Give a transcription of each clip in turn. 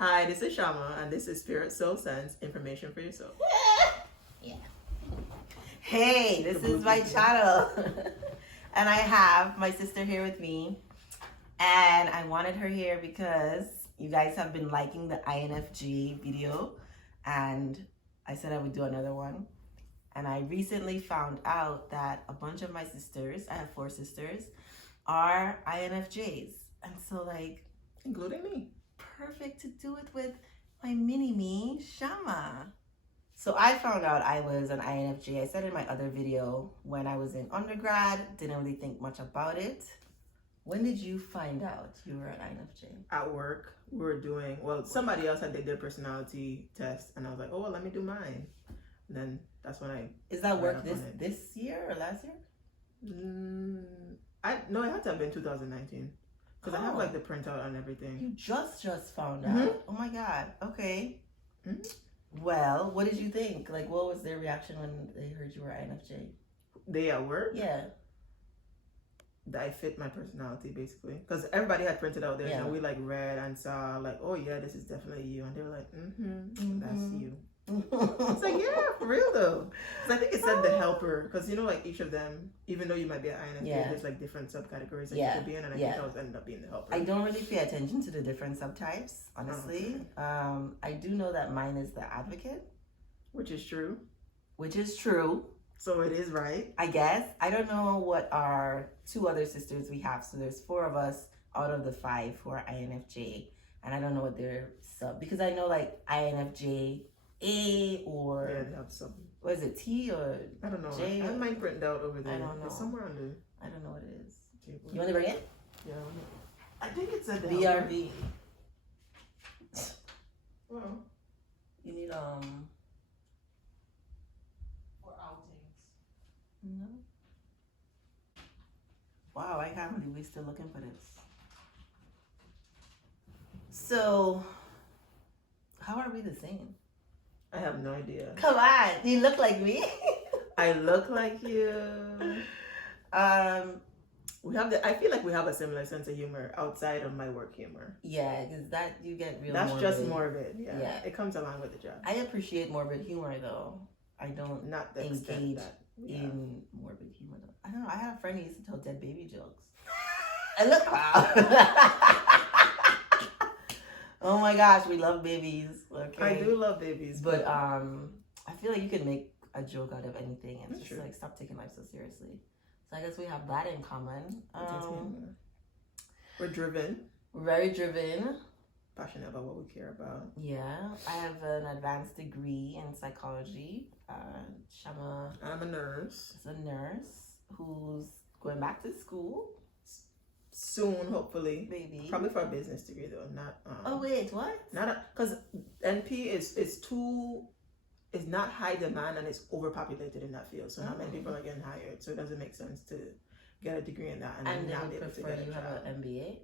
Hi, this is Shama, and this is Spirit Soul Sense, information for your soul. Yeah. Hey, this is my channel. And I have my sister here with me. And I wanted her here because you guys have been liking the INFJ video. And I said I would do another one. And I recently found out that a bunch of my sisters, I have 4 sisters, are INFJs. And so like, Including me. perfect to do it with my mini-me, Shama. So I found out I was an INFJ. I said in my other video when I was in undergrad, didn't really think much about it. When did you find out you were an INFJ? At work, we were doing, well, somebody else had their personality test, and I was like, oh, well, let me do mine. And then that's when I... Is that work this year or last year? No, it had to have been 2019. Because I have like the printout and everything. You just found out? Oh my God. Okay. Well, what did you think? Like, what was their reaction when they heard you were INFJ? They at work? Yeah. I fit my personality basically. Because everybody had printed out there, and we like read and saw like, oh yeah, this is definitely you. And they were like, that's you. It's like, yeah, for real though. Because I think it said the helper. Because you know, like each of them, even though you might be an INFJ, there's like different subcategories that you could be in, and I think I was ended up being the helper. I don't really pay attention to the different subtypes, honestly. I do know that mine is the advocate, which is true. So it is right, I guess. I don't know what our 2 other sisters we have. So there's 4 of us out of the 5 who are INFJ, and I don't know what their sub, because I know like INFJ A or they have some. What is it, T or I don't know. J? I have mine printed out over there. I don't know. It's somewhere on the I don't know what it is. table. You want to bring it? Yeah. I think it said the BRB. Well, You need for outings. No. Wow, I can't believe we're still looking for this. So, how are we the same? I have no idea. Come on, you look like me. I look like you. We have I feel like we have a similar sense of humor outside of my work humor. Yeah, because that you get real. That's morbid. just morbid. Yeah, it comes along with the job. I appreciate morbid humor though. I don't not the engage that in morbid humor though. I don't know. I had a friend who used to tell dead baby jokes. And look, oh my gosh, we love babies. Okay, I do love babies, but I feel like you can make a joke out of anything and just true. like stop taking life so seriously. So I guess we have that in common. We're driven. We're very driven. Passionate about what we care about. Yeah, I have an advanced degree in psychology. Shama. I'm a nurse. Is a nurse who's going back to school soon, hopefully. Maybe. Probably for a business degree though, not. Oh wait, what? Not because NP is too. It's not high demand and it's overpopulated in that field. So not many people are getting hired. So it doesn't make sense to get a degree in that and not be able to get a job. Have an MBA?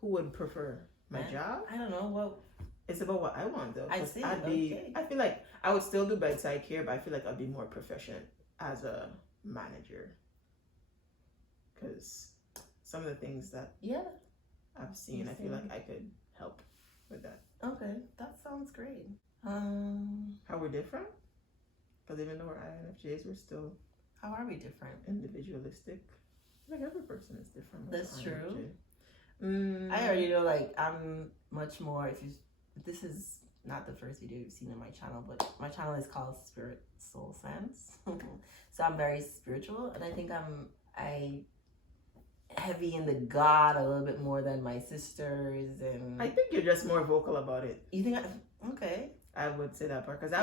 Who would prefer my job? I don't know. Well, it's about what I want though. I see. I feel like I would still do bedside care, but I feel like I'd be more proficient as a manager. Because some of the things that I've seen, I feel like I could help with that. Okay, that sounds great. How we're different? Because even though we're INFJs, we're still. How are we different? Individualistic. Like every person is different. That's true. I already know. Like I'm much more. This is not the first video you've seen on my channel, but my channel is called Spirit Soul Sense. So I'm very spiritual, and I think I heavy in the God a little bit more than my sisters, and I think you're just more vocal about it. You think? Okay. I would say that part because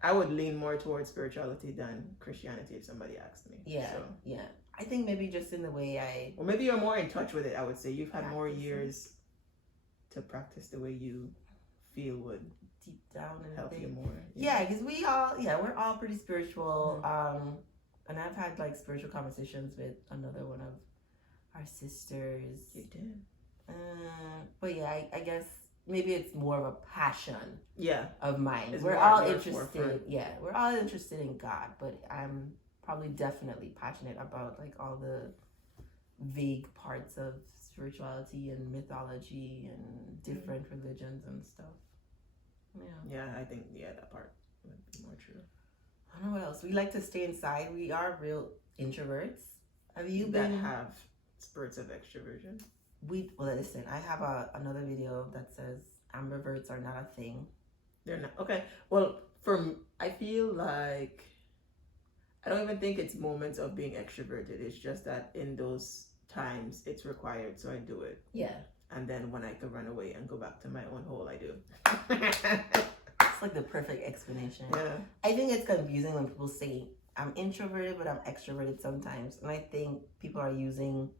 I would lean more towards spirituality than Christianity if somebody asked me. Yeah, so. Yeah. I think maybe just in the way Well, maybe you're more in touch with it. I would say you've had more years to practice the way you feel would deep down and help you more. Yeah, because we're all pretty spiritual. And I've had like spiritual conversations with another one of our sisters. You did. But yeah, I guess. Maybe it's more of a passion of mine. We're all interested. Yeah, we're all interested in God, but I'm probably definitely passionate about like all the vague parts of spirituality and mythology and different religions and stuff. Yeah, I think that part would be more true. I don't know what else. We like to stay inside. We are real introverts. Have you that have spurts of extroversion? Well, listen, I have another video that says ambiverts are not a thing. They're not. Okay. Well, I feel like I don't even think it's moments of being extroverted. It's just that in those times it's required, so I do it. Yeah. And then when I could run away and go back to my own hole, I do. It's like the perfect explanation. Yeah. I think it's confusing when people say I'm introverted, but I'm extroverted sometimes. And I think people are using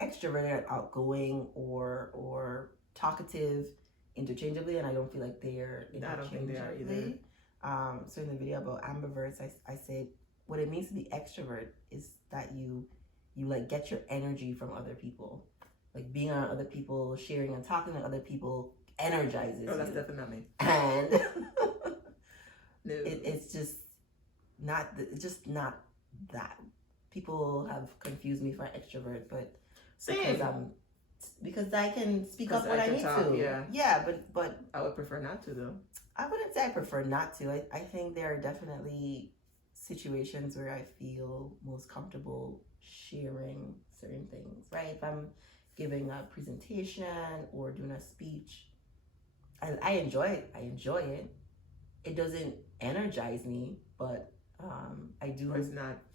extroverted and outgoing or talkative interchangeably, and I don't feel like they're interchangeably. I don't think they are either. So in the video about ambiverts, I said what it means to be extrovert is that you like get your energy from other people. Like being around other people, sharing and talking to other people energizes you. Oh, that's definitely. And no. it's just not that. People have confused me for an extrovert, but same. Because I can speak up when I need to. Yeah, but I would prefer not to, though. I wouldn't say I prefer not to. I think there are definitely situations where I feel most comfortable sharing certain things, right? If I'm giving a presentation or doing a speech, I enjoy it. It doesn't energize me, but I do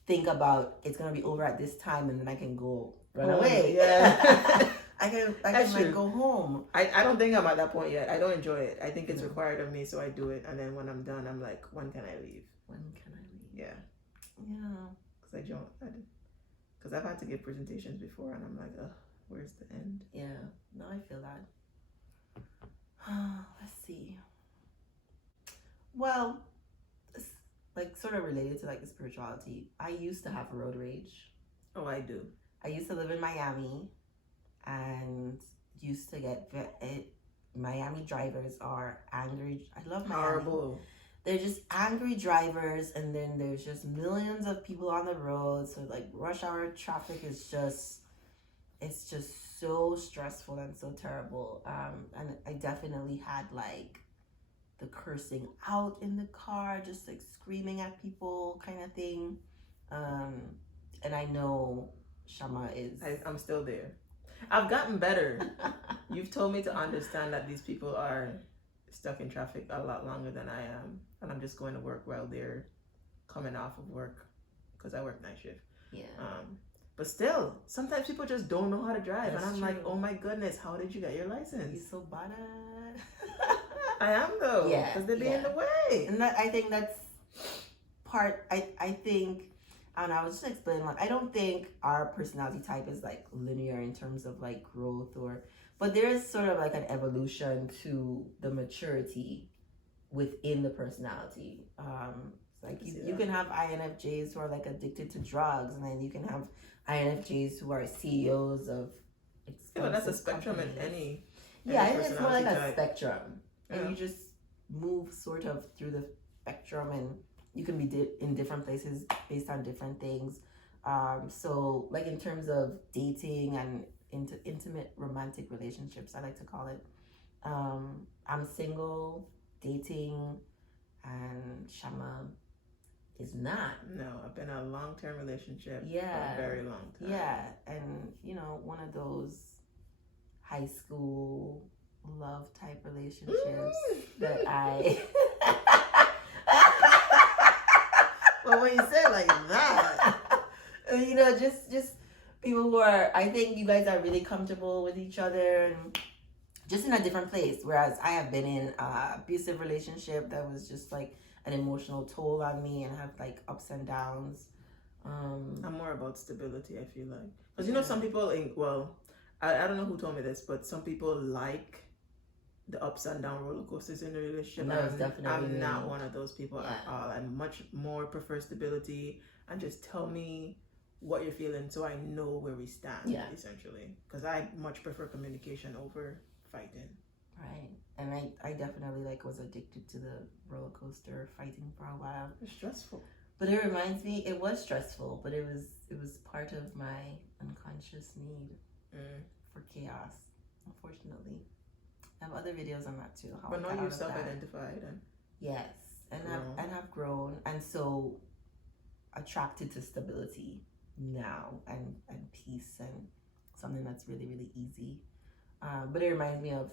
think about it's gonna be over at this time, and then I can go run away. Yeah. I can like go home. I don't think I'm at that point yet. I don't enjoy it. I think it's required of me, so I do it. And then when I'm done, I'm like, when can I leave? Yeah. Because because I've had to give presentations before, and I'm like, ugh, where's the end? Yeah. No, I feel that. Let's see. Well, it's like sort of related to like the spirituality. I used to have road rage. Oh, I do. I used to live in Miami and used to get Miami drivers are angry. I love Miami. Horrible. They're just angry drivers, and then there's just millions of people on the road. So like rush hour traffic is just so stressful and so terrible. And I definitely had like the cursing out in the car, just like screaming at people kind of thing. And I know Shama is... I'm still there. I've gotten better. You've told me to understand that these people are stuck in traffic a lot longer than I am. And I'm just going to work while they're coming off of work because I work night shift. Yeah. But still, sometimes people just don't know how to drive. That's and I'm true. like, oh my goodness, how did you get your license? You're so bad. I am though. Yeah. Because they're in the way. And I think that's part, I think, and I was just explaining, like, I don't think our personality type is like linear in terms of like growth but there is sort of like an evolution to the maturity within the personality. Like you can have INFJs who are like addicted to drugs, and then you can have INFJs who are CEOs of expensive that's a spectrum companies. in any I think it's more like a type. spectrum. And you just move sort of through the spectrum, and you can be in different places based on different things. So like in terms of dating and intimate romantic relationships, I like to call it, I'm single, dating, and Shama is not. No, I've been in a long-term relationship for a very long time. Yeah, and one of those high school love type relationships that I... Well, when you say it like that, just people who are, I think you guys are really comfortable with each other and just in a different place. Whereas I have been in an abusive relationship that was just like an emotional toll on me and have like ups and downs. I'm more about stability, I feel like. Because some people, I don't know who told me this, but some people like the ups and down roller coasters in the relationship. I'm not one of those people at all. I much more prefer stability and just tell me what you're feeling so I know where we stand, essentially. Because I much prefer communication over fighting. Right. And I definitely was addicted to the roller coaster fighting for a while. It's stressful. But it reminds me, it was stressful, but it was part of my unconscious need for chaos, unfortunately. I have other videos on that too. But now you're self-identified and yes, and have grown, and so attracted to stability now and peace and something that's really, really easy. But it reminds me of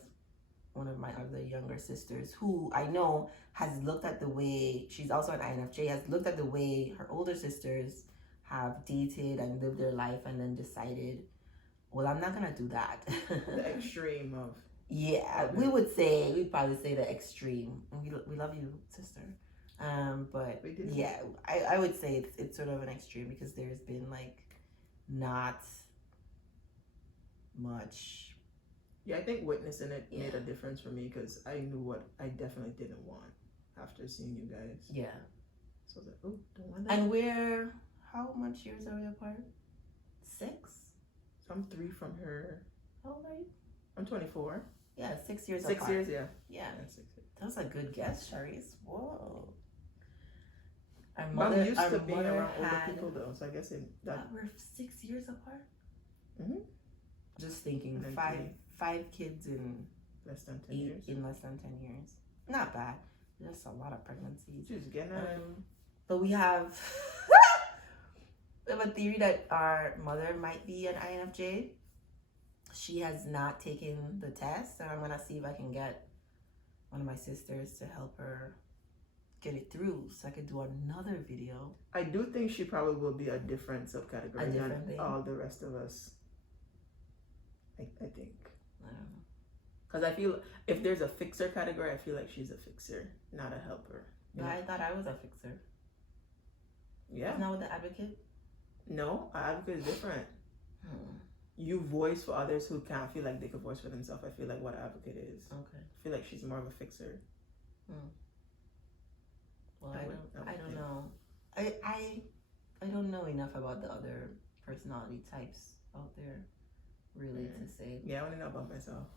one of my other younger sisters who I know has looked at the way, she's also an INFJ, has looked at the way her older sisters have dated and lived their life and then decided, well, I'm not gonna do that. The extreme of we'd probably say the extreme. We love you, sister. But yeah, I would say it's sort of an extreme because there's been like not much. Yeah, I think witnessing it made a difference for me because I knew what I definitely didn't want after seeing you guys. Yeah. So I was like, oh, don't want that. And how much years are we apart? 6? So I'm 3 from her. How old are you? I'm 24. Yeah, 6 years 6 apart. years, yeah. Yeah. 6 years. That was a good guess, Sharice. Whoa. I'm used to being around older people though, so I guess we're 6 years apart? Mm-hmm. Just thinking, five kids in less than 10 years. In less than 10 years. Not bad. Just a lot of pregnancies. Just getting out. But we have a theory that our mother might be an INFJ. She has not taken the test, so I'm gonna see if I can get one of my sisters to help her get it through so I could do another video. I do think she probably will be a different subcategory than all the rest of us. I think. I don't know. Because I feel if there's a fixer category, I feel like she's a fixer, not a helper. But I thought I was a fixer. Yeah. Isn't that what the advocate? No, an advocate is different. You voice for others who can't feel like they could voice for themselves. I feel like what an advocate is. Okay. I feel like she's more of a fixer. Well, I don't know. I don't know enough about the other personality types out there, really, to say. Yeah, I want to know about myself.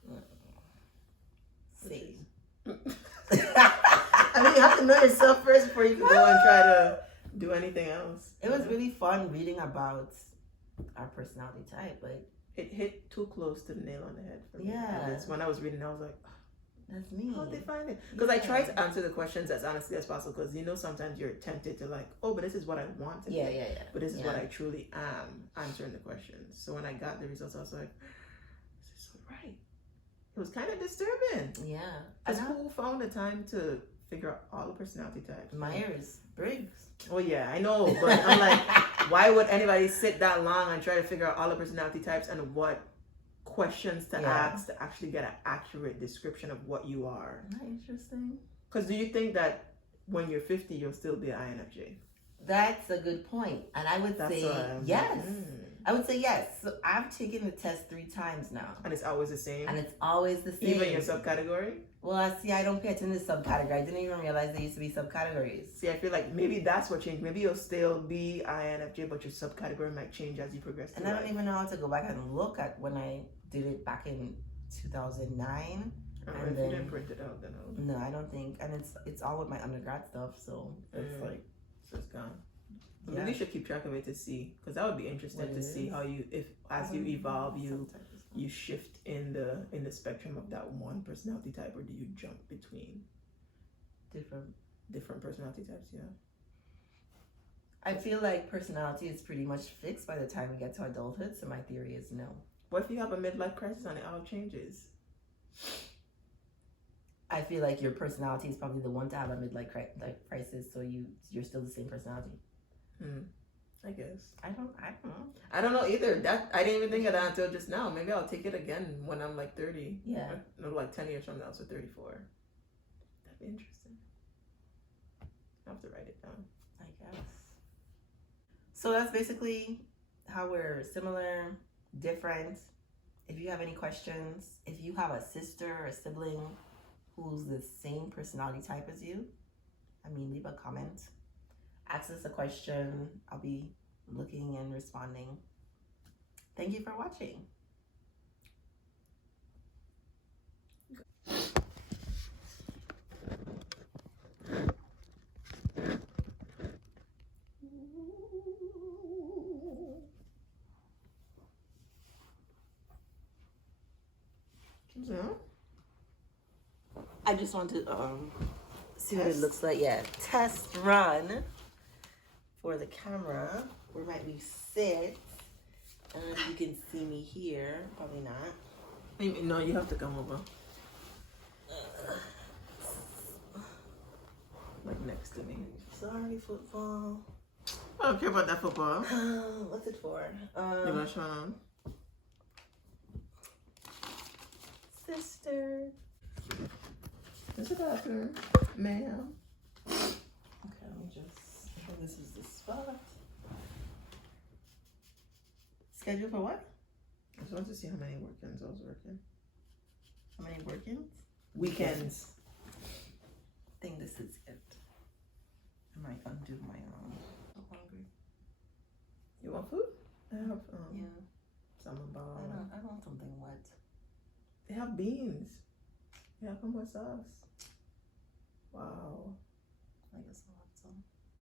See. I mean, you have to know yourself first before you can go and try to do anything else. It was really fun reading about our personality type. Like, it hit too close to the nail on the head for me. Yeah. When I was reading, I was like, that's me. How'd they find it? Because I try to answer the questions as honestly as possible. Because sometimes you're tempted to like, oh, but this is what I want to be. Yeah. But this is what I truly am, answering the questions. So when I got the results, I was like, this is so right. It was kind of disturbing. Yeah. Because who found the time to figure out all the personality types? Myers-Briggs. Oh yeah, I know. But I'm like, why would anybody sit that long and try to figure out all the personality types and what questions to ask to actually get an accurate description of what you are? Isn't that interesting? Because do you think that when you're 50 you'll still be an INFJ? That's a good point. And I would say yes. I would say yes. So I've taken the test 3 times now. And it's always the same? And it's always the same. Even your subcategory? Well, see, I don't pay attention to subcategory. I didn't even realize there used to be subcategories. See, I feel like maybe that's what changed. Maybe you'll still be INFJ, but your subcategory might change as you progress. And I don't even know how to go back and look at when I did it back in 2009. And if you didn't print it out, then no, I don't think. And it's all with my undergrad stuff, so it's like, so it's gone. But maybe you should keep track of it to see, because that would be interesting to see how you, if as you evolve, you shift in the spectrum of that one personality type, or do you jump between different personality types? Yeah. I feel like personality is pretty much fixed by the time we get to adulthood, so my theory is no. What if you have a midlife crisis and it all changes? I feel like your personality is probably the one to have a midlife crisis, so you're still the same personality. I guess. I don't know. I don't know either. That I didn't even think of that until just now. Maybe I'll take it again when I'm like 30. Yeah. No, like 10 years from now, so 34. That'd be interesting. I'll have to write it down. I guess. So that's basically how we're similar, different. If you have any questions, if you have a sister or a sibling who's the same personality type as you, leave a comment. Ask us a question. I'll be looking and responding. Thank you for watching. I just want to see what it looks like. Yeah, test run for the camera. Where might we sit? You can see me here. Probably not. No, you have to come over. Like next to me. Sorry, football. I don't care about that football. What's it for? You want to show on? Sister. There's a bathroom, ma'am. Okay, let me just. Oh, this is the spot. Schedule for what? I just want to see how many weekends I was working. How many workings? Weekends. I think this is it. I might undo my own. I'm hungry. You want food? I have Yeah. salmon ball. I want something wet. They have beans. They have more sauce.